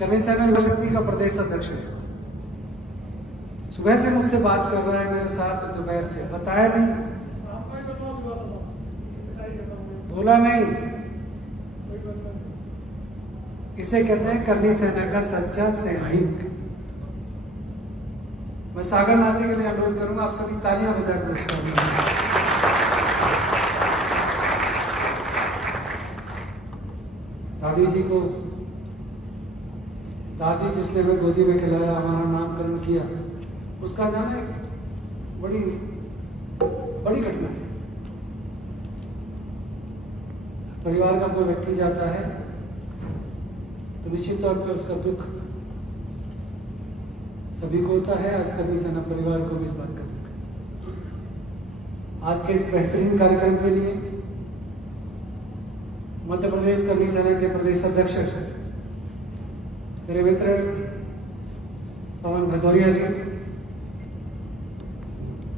करनी सेना युवा शक्ति का प्रदेश अध्यक्ष है। सुबह से मुझसे बात कर रहा है मेरे साथ, दोपहर से बताया नहीं, बोला नहीं। इसे कहते हैं करनी सेना का सच्चा सैनिक। मैं सागर नाते के लिए अनुरोध करूंगा, आप सभी तालियां बजाकर। दादी जी को, दादी जिसने हमें गोदी में खिलाया, हमारा नामकरण किया, उसका जाना एक बड़ी बड़ी घटना है। परिवार का कोई व्यक्ति जाता है तो निश्चित तौर पर उसका दुख सभी को होता है। आज करनी सेना परिवार को भी इस बात का दुख है। आज के इस बेहतरीन कार्यक्रम के लिए मध्य प्रदेश करनी सेना के प्रदेश अध्यक्ष मेरे मित्र पवन भदौरिया जी,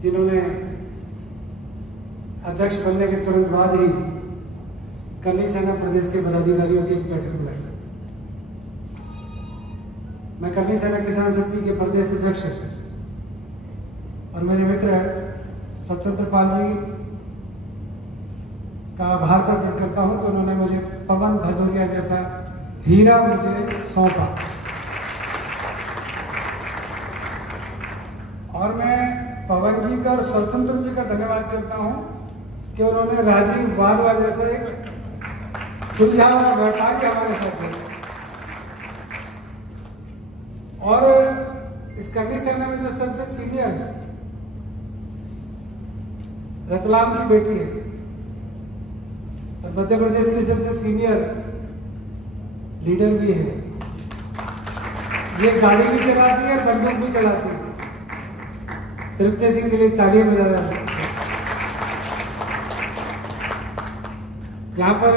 जिन्होंने अध्यक्ष बनने के तुरंत बाद ही करनी सेना प्रदेश के पदाधिकारियों की एक बैठक बुलाई। मैं करनी सेना किसान शक्ति के प्रदेश अध्यक्ष और मेरे मित्र स्वतंत्र पाल जी का आभार प्रकट करता हूं कि उन्होंने मुझे पवन भदौरिया जैसा हीरा मुझे सौंपा। और मैं पवन जी का और स्वतंत्र जी का धन्यवाद करता हूं कि उन्होंने राजीव बालवा जैसे एक सुलझाव बैठा के हमारे साथ है। और इस करनी सेना में जो सबसे सीनियर रतलाम की बेटी है और मध्य प्रदेश की सबसे सीनियर लीडर भी है। ये गाड़ी भी चलाती है, बंदूक भी चलाती है। तृप्ति सिंह के लिए तालियां बजा रहा है। यहाँ पर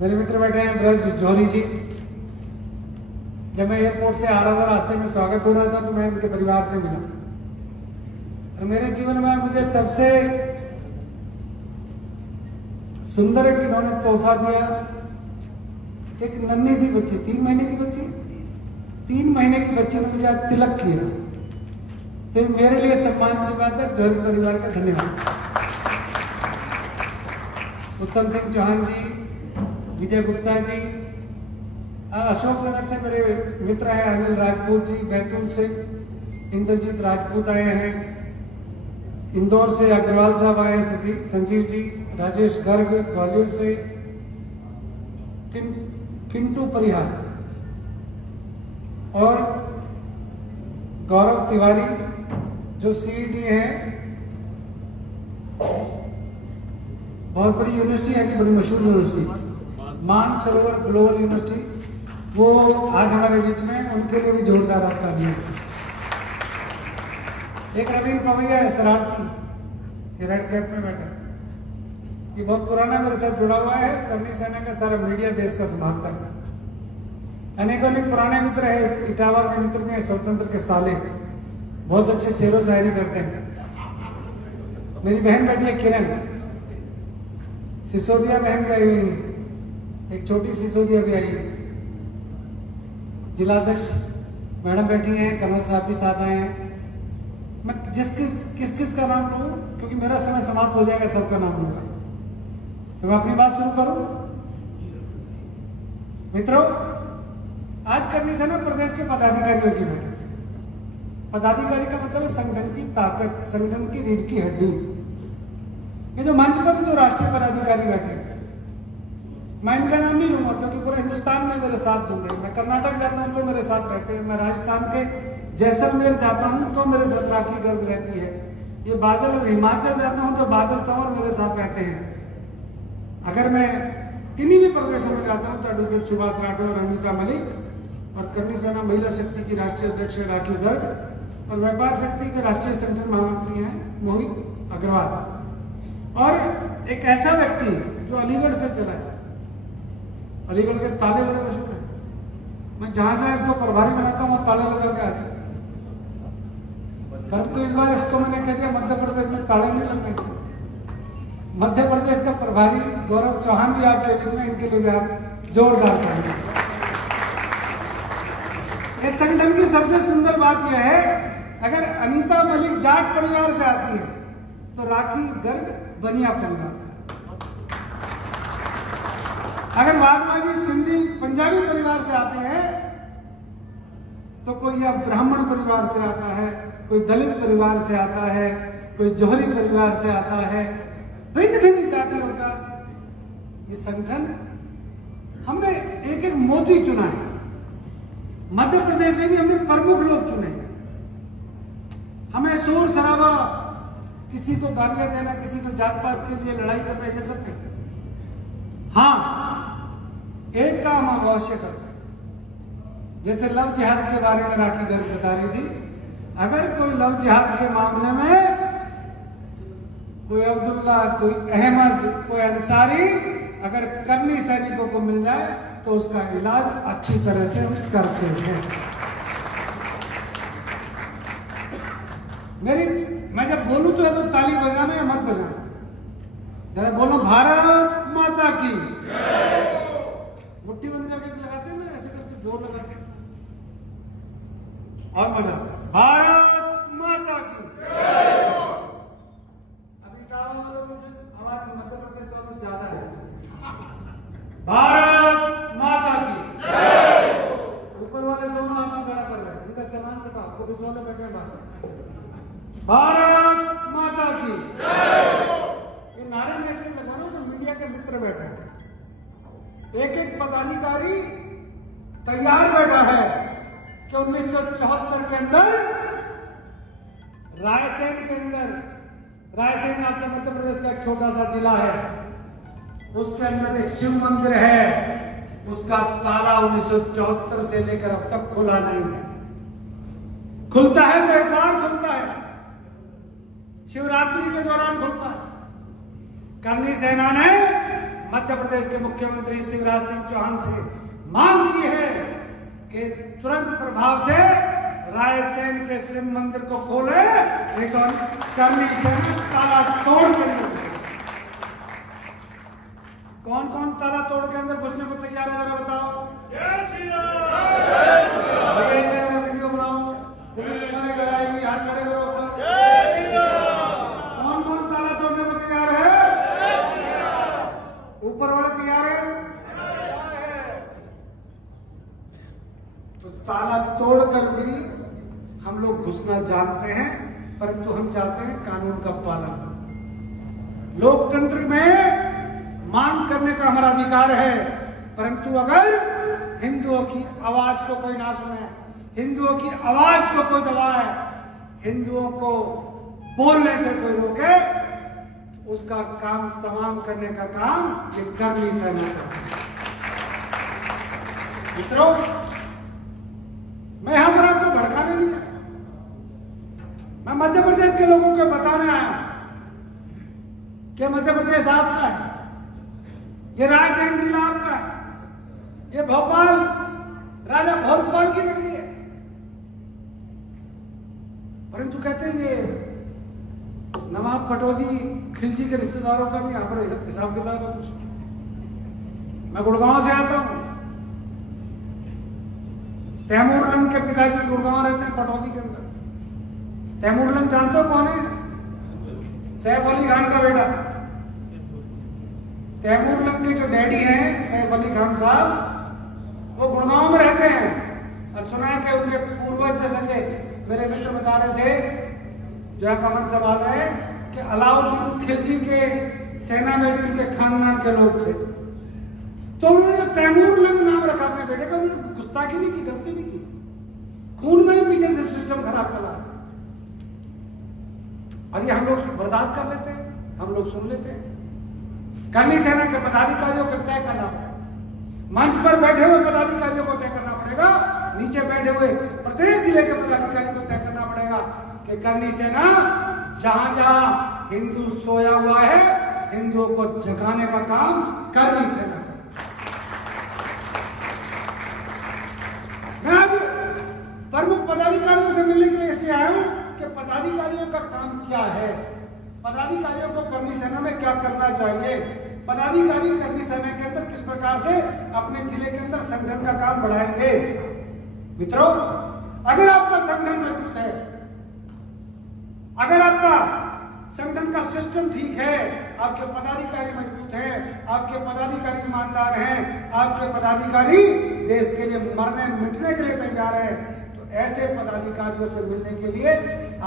मेरे मित्र बैठे हैं ब्रज जौहरी जी। जब मैं एयरपोर्ट से आ रहा था, रास्ते में स्वागत हो रहा था तो मैं इनके परिवार से मिला और मेरे जीवन में मुझे सबसे सुंदर एक इन्होंने तोहफा दिया। एक नन्ही सी बच्ची, 3 महीने की बच्ची, 3 महीने की बच्ची ने मुझे तिलक किया। तो मेरे लिए सम्मान की बात है। जौहरी परिवार का धन्यवाद। उत्तम सिंह चौहान जी, विजय गुप्ता जी, अशोकनगर से मेरे मित्र हैं अनिल राजपूत जी, बैतूल से इंद्रजीत राजपूत आए हैं, इंदौर से अग्रवाल साहब आए हैं, संजीव जी, राजेश गर्ग ग्वालियर से, किंटू परिहार और गौरव तिवारी जो सीईटी है। बहुत बड़ी यूनिवर्सिटी है कि बड़ी मशहूर यूनिवर्सिटी मानसरोवर ग्लोबल यूनिवर्सिटी, वो आज हमारे बीच में, उनके लिए भी जोरदार आपका दिया। एक रवीन पवैया है शरारती, ये रेड कैप में बैठा, ये बहुत पुराना मेरे साथ जुड़ा हुआ है। करनी सेना का सारा मीडिया देश का संभालता है। अनेकों पुराने मित्र है, इटावा के मित्र में स्वतंत्र के साले, बहुत अच्छे शेरो शायरी करते हैं। मेरी बहन बैठी है किरण, सिसोदिया बहन भी आई हुई, एक छोटी सिसोदिया भी आई। जिलाध्यक्ष मैडम बैठी हैं, कमल साहब भी साथ आए हैं। मैं किस किस का नाम लूं, क्योंकि मेरा समय समाप्त हो जाएगा, सबका नाम लूंगा। तो मैं अपनी बात शुरू करूं। मित्रों, आज करनी सेना प्रदेश के पदाधिकारियों की बैठक। पदाधिकारी का मतलब है संगठन की ताकत, संगठन की रीढ़ की हड्डी। ये जो मंच पर जो राष्ट्रीय पदाधिकारी बैठे, मैं इनका नाम नहीं लूंगा क्योंकि पूरे हिंदुस्तान में मेरे साथ होंगे। मैं कर्नाटक जाता हूँ तो मेरे साथ रहते हैं, मैं राजस्थान के जैसलमेर जाता हूँ तो मेरे साथ राखी गर्ग रहती है। ये बादल, हिमाचल जाता हूँ तो बादल तंवर मेरे साथ रहते हैं। अगर मैं किन्हीं भी प्रदेशों में जाता हूँ तो एडवोकेट सुभाष राठौर, अनिता मलिक और करनी सेना महिला शक्ति की राष्ट्रीय अध्यक्ष राखी गर्ग और व्यापार शक्ति के राष्ट्रीय संगठन महामंत्री हैं मोहित अग्रवाल। और एक ऐसा व्यक्ति जो अलीगढ़ से चला है, अलीगढ़ के ताले बड़े मशहूर है। मैं जहां इसको प्रभारी बनाता हूँ ताले लगा के आ रही। कल तो इस बार इसको मैंने कह दिया मध्य प्रदेश में ताले नहीं लगने चाहिए। मध्य प्रदेश का प्रभारी गौरव चौहान भी आपके बीच में, इनके लिए भी आप जोरदार ताली। इस संगठन की सबसे सुंदर बात यह है, अगर अनीता मलिक जाट परिवार से आती है तो राखी गर्ग बनिया परिवार से, अगर वादवाजी सिंधी पंजाबी परिवार से आते हैं तो कोई या ब्राह्मण परिवार से आता है, कोई दलित परिवार से आता है, कोई जौहरी परिवार से आता है, भिन्न भिन्न जातियों का ये संगठन। हमने एक एक मोती चुना है। मध्य प्रदेश में भी हमने प्रमुख लोग चुने। हमें शोर शराबा, किसी को गालियां देना, किसी को जात पात के लिए लड़ाई करना, ये सब नहीं। हाँ, एक काम हम अवश्य करते हैं, जैसे लव जिहाद के बारे में राखी गर्ग बता रही थी। अगर कोई लव जिहाद के मामले में कोई अब्दुल्ला, कोई अहमद, कोई अंसारी अगर करनी सैनिकों को मिल जाए तो उसका इलाज अच्छी तरह से हम करते हैं। मैं जब बोलूं तो ताली बजाना या मत बजाना, जरा बोलो भारत माता की। मुट्ठी बंद करके लगाते हैं ना, ऐसे करके जोर लगाते हैं और मजा। भारत माता की। अभी आवाज मध्य प्रदेश वालों ज्यादा है। भारत माता की। ऊपर वाले दोनों आदमी खड़ा कर रहे हैं, इनका चलान कटा, पुलिस वाले बैठे बाहर। भारत माता की। ये नारे में ऐसे लगाना तो मीडिया के मित्र बैठे हैं, एक एक पदाधिकारी तैयार बैठा है कि 1974 के अंदर रायसेन के अंदर, रायसेन आपके मध्य प्रदेश का एक छोटा सा जिला है, उसके अंदर एक शिव मंदिर है, उसका ताला 1974 से लेकर अब तक खुला नहीं है। खुलता है तो एक बार खुलता है, शिवरात्रि के दौरान खुलता है। करनी सेना ने मध्य प्रदेश के मुख्यमंत्री शिवराज सिंह चौहान से मांग की है कि तुरंत प्रभाव से रायसेन के शिव मंदिर को खोले, नहीं तो करनी सेना ताला तोड़ कर। कौन कौन ताला तोड़ के अंदर घुसने को तैयार है, जरा बताओ। जय श्री राम। वीडियो बनाओ, पुलिस थाने कराएगी, हाथ खड़े करो। जय श्री राम। कौन कौन ताला तोड़ने को तैयार है? जय श्री राम। ऊपर वाला तैयार है? तो ताला तोड़कर भी हम लोग घुसना जानते हैं, परंतु हम चाहते हैं कानून का पालन। लोकतंत्र में मांग करने का हमारा अधिकार है, परंतु अगर हिंदुओं की आवाज को कोई ना सुने, हिंदुओं की आवाज को कोई दबाए, हिंदुओं को बोलने से कोई रोके, उसका काम तमाम करने का काम ये करनी सेना करती है। मित्रों, मैं हमारा को भड़काने नहीं आया, मैं मध्य प्रदेश के लोगों को बताने आया कि मध्य प्रदेश आपका है, ये रायसेन जिला आपका है, ये भोपाल राजा भोजपाल की नगरी है। परंतु कहते हैं ये नवाब पटौदी खिलजी के रिश्तेदारों का भी यहाँ पर हिसाब किताब है कुछ। मैं गुड़गांव से आता हूं, तैमूर लंग के पिताजी गुड़गांव रहते हैं, पटौदी के अंदर। तैमूर लंग जानते हो कौन है? सैफ अली खान का बेटा। तैमूर लंग के जो डैडी हैं सैफ अली खान साहब, वो गुड़गांव में रहते हैं। और सुना है कि उनके पूर्वज जैसे के मेरे मित्र बता रहे थे जो कमन सवाल है कि अलाउद्दीन खिलजी के सेना में भी उनके खानदान के लोग थे। तो उन्होंने जो तैमूर लंग नाम रखा अपने बेटे का, उन्होंने गुस्ताखी नहीं की, गलती नहीं की, खून में ही पीछे से सिस्टम खराब चला। और ये हम लोग बर्दाश्त कर लेते हैं, हम लोग सुन लेते हैं। करनी सेना के पदाधिकारियों को तय करना पड़ेगा, मंच पर बैठे हुए पदाधिकारियों को तय करना पड़ेगा, नीचे बैठे हुए प्रत्येक जिले के पदाधिकारी को तय करना पड़ेगा कि करनी सेना जहां जहां हिंदू सोया हुआ है, हिंदुओं को जगाने का काम करनी सेना। मैं अब प्रमुख पदाधिकारियों से मिलने के लिए इसलिए आया हूं कि पदाधिकारियों का काम क्या है, पदाधिकारियों को करनी सेना में क्या करना चाहिए, पदाधिकारी करनी सेना के अंदर किस प्रकार प्रकार से अपने जिले के अंदर संगठन का काम बढ़ाएंगे। मित्रों, अगर आपका संगठन मजबूत है, अगर आपका संगठन का सिस्टम ठीक है, आपके पदाधिकारी मजबूत हैं, आपके पदाधिकारी ईमानदार हैं, आपके पदाधिकारी देश के लिए मरने मिटने के लिए तैयार है, तो ऐसे पदाधिकारियों से मिलने के लिए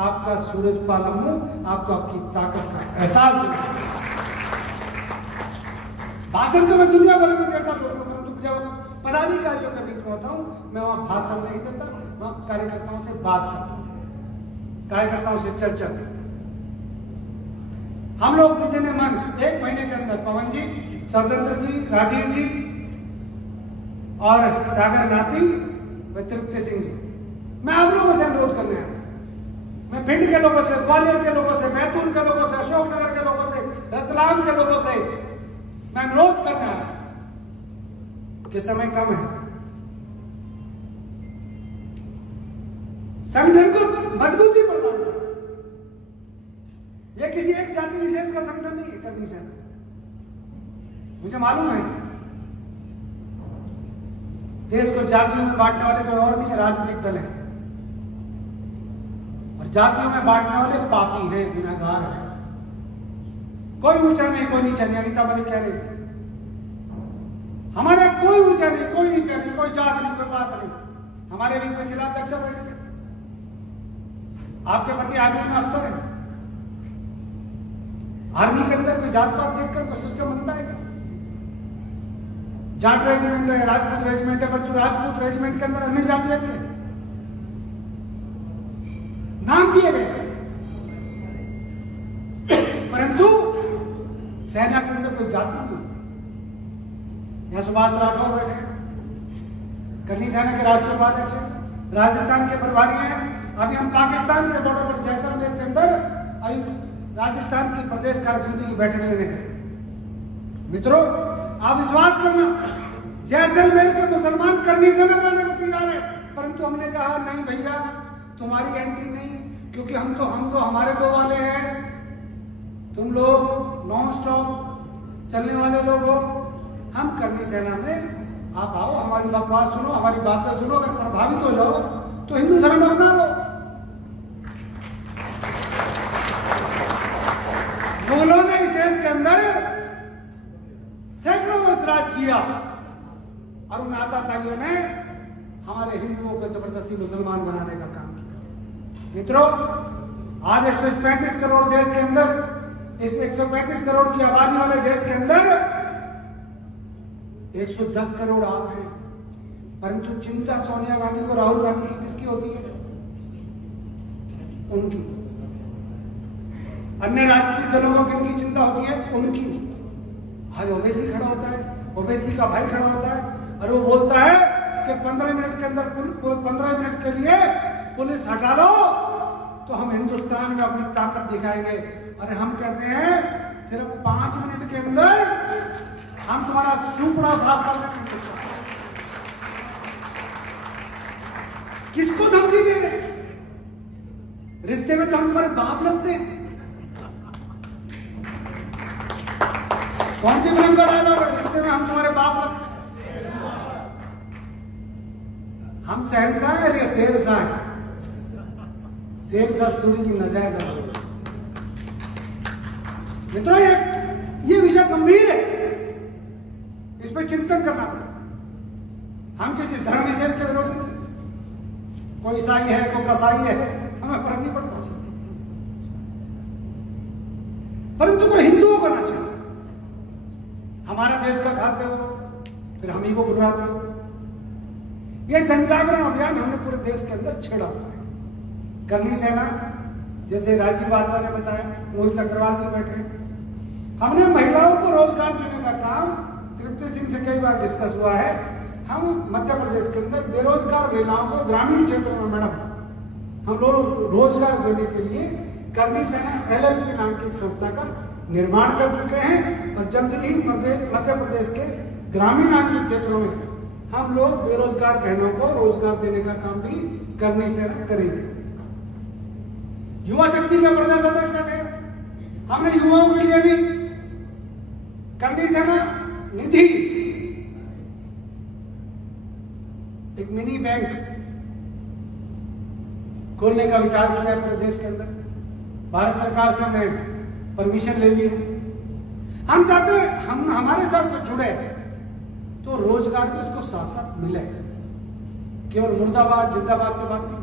आपका सूरजपाल लम्बू आपको आपकी ताकत का एहसास दिलाएगा। भाषण तो मैं दुनिया भर में देता हूँ, परंतु जब पदाधिकारियों के बीच में होता हूँ, मैं वहां भाषण नहीं देता, वहां कार्यकर्ताओं से बात करता हूँ, कार्यकर्ताओं से चर्चा करता हूं। हम लोग बुद्धि ने मन 1 महीने के अंदर पवन जी, स्वतंत्र जी, राजीव जी और सागर नाती व तृप्ति सिंह जी, मैं आप लोगों से अनुरोध करने आया। मैं भिंड के लोगों से, ग्वालियर के लोगों से, बैतूल के लोगोसे, अशोकनगर के लोगों से, रतलाम के लोगों से मैं अनुरोध करने आया कि समय कम है, संगठन को मजबूती प्रदान करें। यह किसी एक जाति विशेष का संगठन नहीं है करनी सेना, मुझे मालूम है। देश को जातियों में बांटने वाले कोई और नहीं है, राजनीतिक दल है, और जातियों में बांटने वाले पापी हैं, गुनहगार हैं। कोई ऊंचा नहीं, कोई नीचा नहीं। अनीता मलिक कह रही थी, हमारा कोई ऊंचा नहीं, कोई नीचा नहीं, कोई जात नहीं, कोई बात नहीं। हमारे बीच में जिला अध्यक्ष बैठे, आपके पति आर्मी में अफसर है। आर्मी के अंदर कोई जात पात देखकर कोई सिस्टम बनता है? जाट रेजिमेंट है, राजपूत रेजिमेंट है, परंतु राजपूत रेजिमेंट के अंदर अन्य जातियां भी है, नाम दिए गए, परंतु सेना के अंदर कोई जाति नहीं। यहां सुभाष राठौर बैठे, करनी सेना के राष्ट्रीय उपाध्यक्ष, राजस्थान के प्रभारी हैं। अभी हम पाकिस्तान के बॉर्डर पर जैसलमेर के अंदर अभी राजस्थान की प्रदेश कार्य समिति की बैठक लेने गए। मित्रों, आप विश्वास करना, जैसलमेर के मुसलमान करनी सेना बनाने को तैयार है, परंतु हमने कहा नहीं भैया, तुम्हारी एंट्री नहीं, क्योंकि हम तो हमारे दो वाले हैं, तुम लोग नॉन स्टॉप चलने वाले लोग हो। हम करनी सेना में आप आओ, हमारी बकवास सुनो, हमारी बातें सुनो, अगर प्रभावित हो जाओ तो हिंदू धर्म अपना लो। मुगलों ने इस देश के अंदर सैकड़ों वर्ष राज किया, और उन आताताइयों ने हमारे हिंदुओं को जबरदस्ती मुसलमान बनाने का काम किया। मित्रों, आज 135 करोड़ देश के अंदर, इस 135 करोड़ की आबादी वाले देश के अंदर 110 करोड़ आप हैं, परंतु चिंता सोनिया गांधी को, राहुल गांधी की किसकी होती है? उनकी। अन्य राजनीतिक दलों को किनकी चिंता होती है? उनकी। आज ओवैसी खड़ा होता है, ओवैसी का भाई खड़ा होता है, और वो बोलता है कि 15 मिनट के अंदर 15 मिनट के लिए पुलिस हटा दो तो हम हिंदुस्तान में अपनी ताकत दिखाएंगे। अरे हम कहते हैं सिर्फ 5 मिनट के अंदर हम तुम्हारा सुपड़ा साफ कर देंगे। किसको धमकी दे रहे? रिश्ते में तो हम तुम्हारे बाप लगते हैं। कौन सी फिल्म का डायलॉग है? रिश्ते में हम तुम्हारे बाप लगते हैं। हम शहंशाह हैं या शेरशाह हैं? शेरशाह सूरी की नजायज। मित्रों, ये विषय गंभीर है, इस पर चिंतन करना पड़ेगा। हम किसी धर्म विशेष के विरोधी नहीं, कोई ईसाई है, कोई कसाई है, हमें फर्क नहीं पड़ता उससे, परंतु कोई हिंदुओं को ना चाहिए। हमारा देश का खाते हो, फिर हम ही को बुलाते हो। यह जनजागरण अभियान हमने पूरे देश के अंदर छेड़ा हुआ है। करनी सेना, जैसे राजीव बाजवा ने बताया, मोहित अग्रवाल जी बैठे, हमने महिलाओं को रोजगार देने का काम तृप्ति सिंह से कई बार डिस्कस हुआ है। हम मध्य प्रदेश के अंदर बेरोजगार महिलाओं को ग्रामीण क्षेत्रों में, मैडम, हम लोग रोजगार देने के लिए करनी सेना LLP नाम की संस्था का निर्माण कर चुके हैं, और जल्द ही मध्य प्रदेश के ग्रामीण आंचलिक क्षेत्रों में हम लोग बेरोजगार बहनों को रोजगार देने का काम भी करनी सेना करेंगे। युवा शक्ति के प्रदेश अध्यक्ष बैठे, हमने युवाओं के लिए भी करनी सेना निधि एक मिनी बैंक खोलने का विचार किया पूरे देश के अंदर। भारत सरकार से हमने परमिशन ले ली है। हम चाहते हैं हम हमारे साथ जो जुड़े तो रोजगार भी उसको साथ साथ मिले, केवल मुर्दाबाद जिंदाबाद से बात नहीं।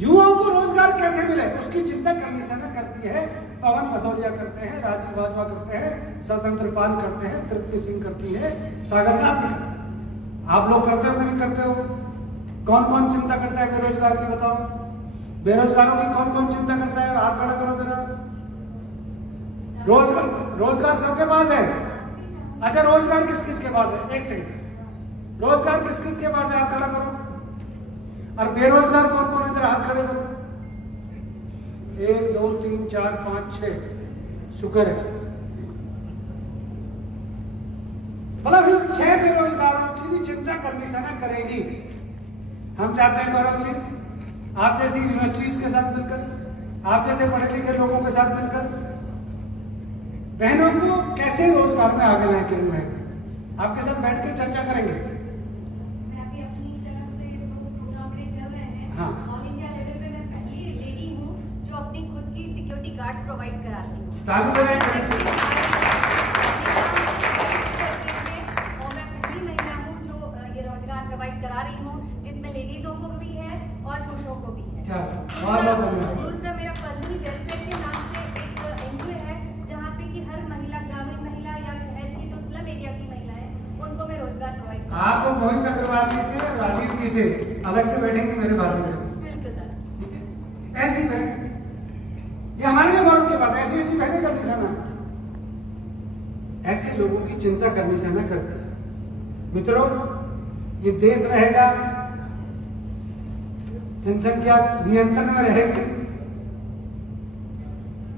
युवाओं को रोजगार कैसे मिले उसकी चिंता करनी से न करती है पवन भदौरिया करते हैं, राजीव बाजवा करते हैं, स्वतंत्र पाल करते हैं, तृप्ति सिंह करती है, सागर नाथ करते हैं। आप लोग करते हो कि नहीं करते हो? कौन कौन चिंता करता है बेरोजगार की? बताओ। बेरोजगारों की कौन कौन चिंता करता है? हाथ खड़ा करो जरा। रोजगार सबके पास है। अच्छा, रोजगार किस किस के पास है? एक सेकंड, रोजगार किस किस के पास है? हाथ खड़ा करो। और बेरोजगार कौन कौन है? जरा हाथ खड़े करो। 1 2 3 4 5 6, शुक्र है। मतलब 6 बेरोजगारों की भी चिंता करनी से ना करेगी। हम चाहते हैं गौरव जी, आप जैसी यूनिवर्सिटीज के साथ मिलकर, आप जैसे पढ़े लिखे लोगों के साथ मिलकर बहनों को कैसे रोजगार में आगे लाए केंद्र में आपके साथ बैठ के चर्चा करेंगे। मैं अभी अपनी तरफ से 2 प्रोग्राम मेरे चल रहे हैं। हाँ। ऑल इंडिया लेवल पे मैं पहली लेडी हूँ जो अपनी खुद की सिक्योरिटी गार्ड्स प्रोवाइड कराती हूँ। ताली बजाएं। और मैं पहली महिला हूँ जो ये रोजगार प्रोवाइड करा रही हूँ, जिसमें लेडीजों को भी है और पुरुषों को भी है। दूसरा मेरा पद्मिनी वेलफेयर के नाम से एक एनजीओ है जहाँ पे कि हर महिला, ग्रामीण महिला या शहर की जो स्लम एरिया की महिला है उनको मैं रोजगार प्रोवाइड करती हूँ। आप तो मोहित अग्रवाल जी से, राजीव जी से अलग से बैठेंगे मेरे पास में। बिल्कुल। ठीक है, ऐसी बहन, ये हमारे लिए गौरव की बात है। ऐसी ऐसी बहनें करनी से ना, ऐसे लोगों की चिंता करनी से ना करती। मित्रों, ये देश रहेगा, जनसंख्या नियंत्रण में रहेगी।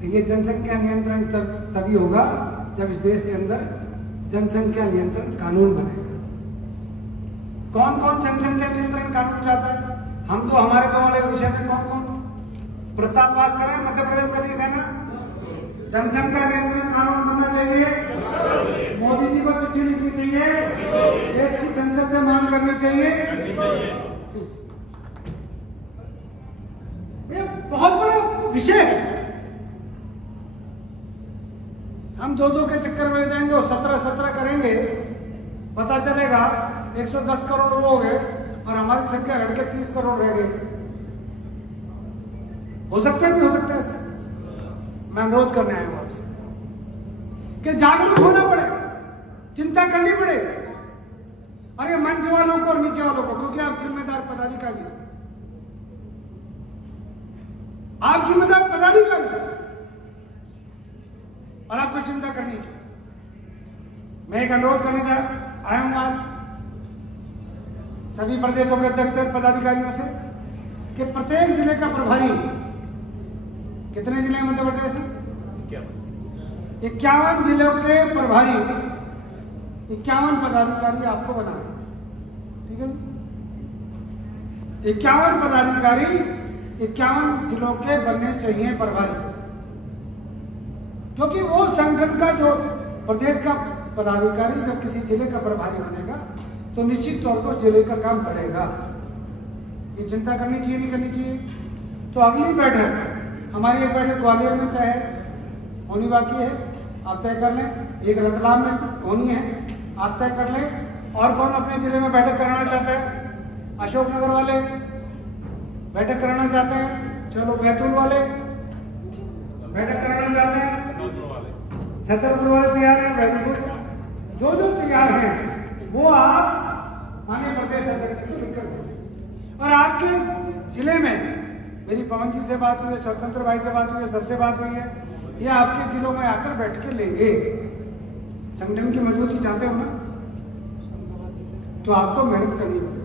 ये जनसंख्या नियंत्रण तभी होगा जब इस देश के अंदर जनसंख्या नियंत्रण कानून बनेगा। कौन कौन जनसंख्या नियंत्रण कानून चाहता है? हम तो हमारे गांव वाले विषय में कौन कौन प्रस्ताव पास करें? मध्य प्रदेश का नहीं है ना, जनसंख्या नियंत्रण कानून बनना चाहिए। मोदी जी को चिट्ठी लिखनी चाहिए, देश की संसद से मांग करनी चाहिए। ये बहुत बड़ा विषय है। हम 2-2 के चक्कर में जाएंगे और 17 करेंगे, पता चलेगा 110 करोड़ लोग हो गए और हमारी संख्या घट के 30 करोड़ रह गई। हो सकता है, भी हो सकता है ऐसा। मैं अनुरोध करने आया हूं आपसे कि जागरूक होना पड़ेगा, चिंता करनी पड़ेगी। और ये मंच वालों को और नीचे वालों को, क्योंकि आप जिम्मेदार पदाधिकारी हैं, आप जिम्मेदार पदाधिकारी हैं और आपको चिंता करनी चाहिए। मैं एक अनुरोध करने आया हूं आप सभी प्रदेशों के अध्यक्ष और पदाधिकारियों से कि प्रत्येक जिले का प्रभारी, कितने जिले हैं मध्य प्रदेश में? 51 जिलों के प्रभारी, 51 पदाधिकारी आपको बनाए। ठीक है, 51 पदाधिकारी 51 जिलों के बनने चाहिए प्रभारी, क्योंकि वो संगठन का जो प्रदेश का पदाधिकारी जब किसी जिले का प्रभारी बनेगा तो निश्चित तौर पर जिले का काम बढ़ेगा। ये चिंता करनी चाहिए, नहीं करनी चाहिए? तो अगली बैठक हमारी, एक बैठक ग्वालियर में तय है, होनी बाकी है, आप तय कर लें। एक रतलाम में होनी है, आप तय कर लें। और कौन अपने जिले में बैठक कराना चाहते हैं? अशोकनगर वाले बैठक कराना चाहते हैं, चलो। बैतूल वाले बैठक कराना चाहते हैं, छतरपुर वाले तैयार हैं, वेरी गुड। जो जो तैयार हैं वो आप माननीय प्रदेश अध्यक्ष को लिखकर दें। और आपके जिले में मेरी पवन जी से बात हुई है, स्वतंत्र भाई से बात हुई है, सबसे बात हुई है, ये आपके जिलों में आकर बैठ के लेंगे। संगठन की मजबूती चाहते हो ना, तो आपको मेहनत करनी होगी।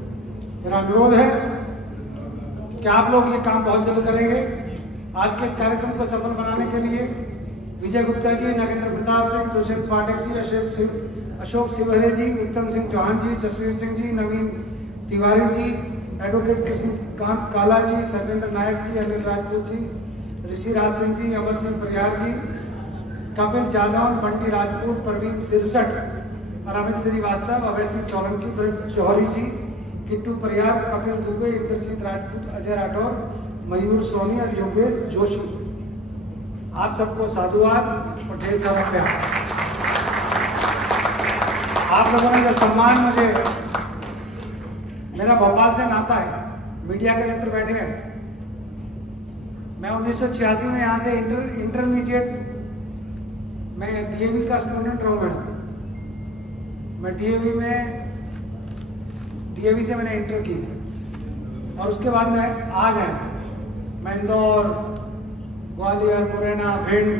मेरा अनुरोध है कि आप लोग ये काम बहुत जल्द करेंगे। आज के इस कार्यक्रम को सफल बनाने के लिए विजय गुप्ता जी, नागेंद्र प्रताप सिंह, दुष्यंत पाठक जी, अशोक सिवहरे जी, उत्तम सिंह चौहान जी, जसवीर सिंह जी, नवीन तिवारी जी, एडवोकेट कृष्णकांत काला जी, सत्येंद्र नायक जी, अनिल राजपूत जी, ऋषिराज सिंह जी, अमर सिंह परिहार जी, कपिल जादव, बंटी राजपूत, प्रवीण सिरसठ, और अमित श्रीवास्तव, अभय सिंह सोलंकी, जौहरी जी, किट्टू परियार, कपिल दुबे, इंद्रजीत राजपूत, अजय राठौर, मयूर सोनी और योगेश जोशी। आप सबको साधुवाद और ढेर सारा प्यार। आप लोगों ने जो सम्मान मुझे, मेरा भोपाल से नाता है, मीडिया के मित्र बैठे हैं। मैं 1986 में यहाँ से इंटरमीडिएट मैं डीएवी का स्टूडेंट रहा हूँ। मैं डीएवी से मैंने इंटर की और उसके बाद मैं आज आया। मैं इंदौर, ग्वालियर, मुरैना, भिंड